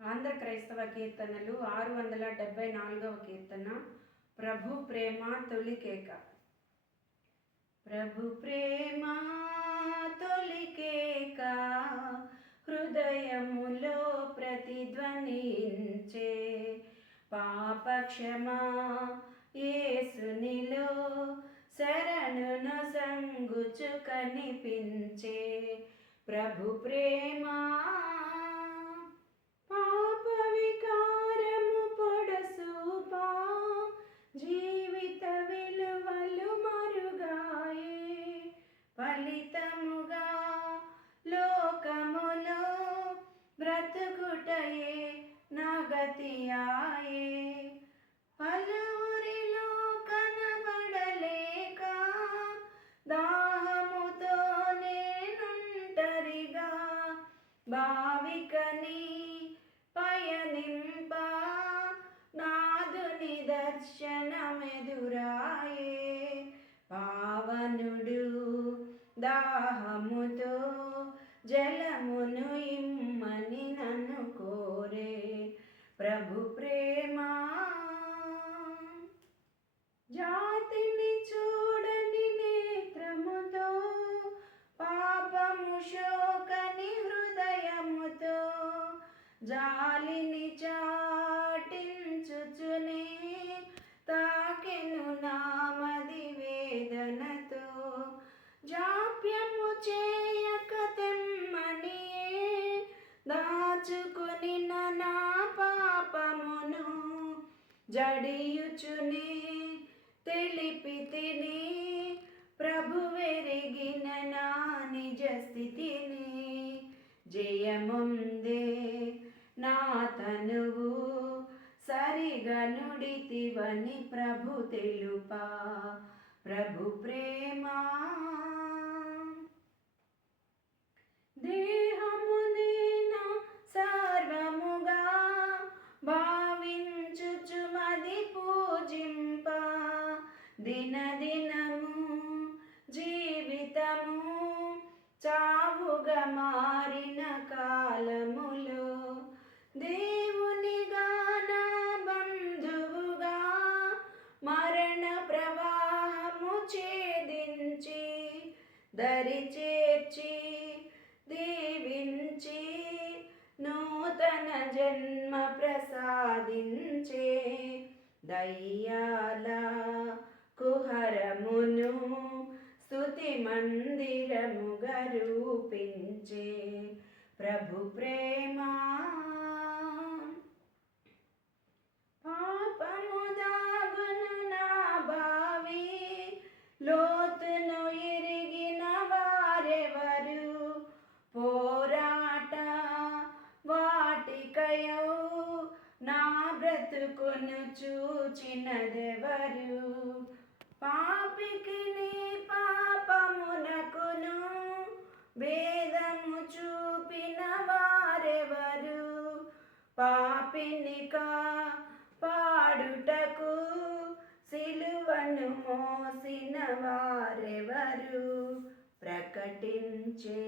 ఆంధ్ర క్రైస్తవ కీర్తనలు 674వ కీర్తన. ప్రభు ప్రేమ తొలి కేక. ప్రభు ప్రేమ తొలి కేక హృదయములో ప్రతిధ్వనించే, పాపక్షమా యేసునిలో శరణును సంగుచు కనిపించే. ప్రభు ప్రేమ పాప వికారము పొడసూపా, జీవిత విలువలు మరుగాయే. ఫలితముగా లోకములో బ్రతుకుటయే నగతియాయే. పలువురిలో కనబడలేక దాహముతో నేనుంటరిగా, భావికని పయనింప నాదుని దర్శనమెదురాయే. పావనుడు దాహముతో జలమును ఇమ్మని నన్ను కోరే. ప్రభు ప్రేమ జాతిని చూడని నేత్రముతో, పాపము శోకని హృదయముతో, జాలిని చాటించుచునే తాకెను నామది వేదనతో. జాప్యము చేయక తెమ్మనియే దాచుకుని నా పాపమును, జడియుచునే తెలిపి తిని ప్రభువెరిగిన నా నిజ స్థితిని. జయముందే నా తనువు సరిగా నుడితివని ప్రభు తెలుపా. ప్రభు ప్రేమ దేహమునేనా సర్వముగా భావించుచు మది పూజింప, దినదినము జీవితము చావుగా మారిన కాలములో, దేవునిగా నా బంధువుగా మరణ ప్రవాహము ఛేదించి, దరి చేర్చి దీవించి నూతన జన్మ ప్రసాదించే. దయ్యాల కుహరమును స్తుతి మందిరముగా రూపించే. ప్రభు ప్రేమ పాపము దాగును నా భావి, లోతును ఎరిగిన వారెవరు, పోరాట వాటికయౌ నా బ్రతుకును చూచినదెవరు. పాపికి నీ పాపమునకును భేదము చూపిన వారెవరు, పాపినికా పాడుటకు సిలువను మోసిన వారెవరు. ప్రకటించే